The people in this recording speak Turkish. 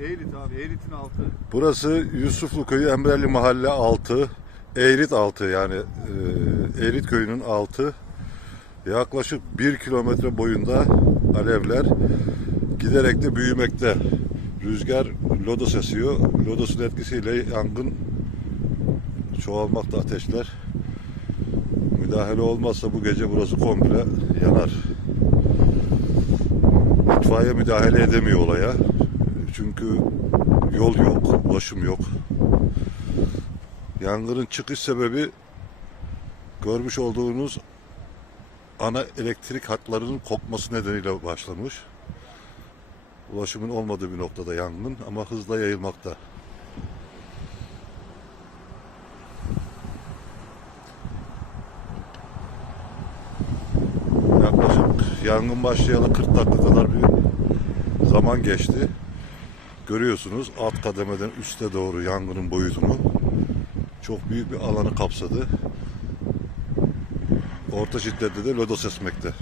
Eğrit abi, Eğrit'in altı. Burası Yusuflu Köyü Emreli Mahalle 6. Eğrit altı yani e, Eğrit köyünün altı. Yaklaşık 1 kilometre boyunda alevler giderek de büyümekte. Rüzgar lodos esiyor. Lodosun etkisiyle yangın çoğalmakta ateşler. Müdahale olmazsa bu gece burası komple yanar. İtfaiye müdahale edemiyor olaya. Çünkü yol yok, ulaşım yok. Yangının çıkış sebebi görmüş olduğunuz ana elektrik hatlarının kopması nedeniyle başlamış. Ulaşımın olmadığı bir noktada yangın ama hızla yayılmakta. Yaklaşık yangın başlayalı 40 dakika kadar bir zaman geçti. Görüyorsunuz alt kademeden üste doğru yangının boyutunu çok büyük bir alanı kapsadı. Orta şiddette de lodos esmekte.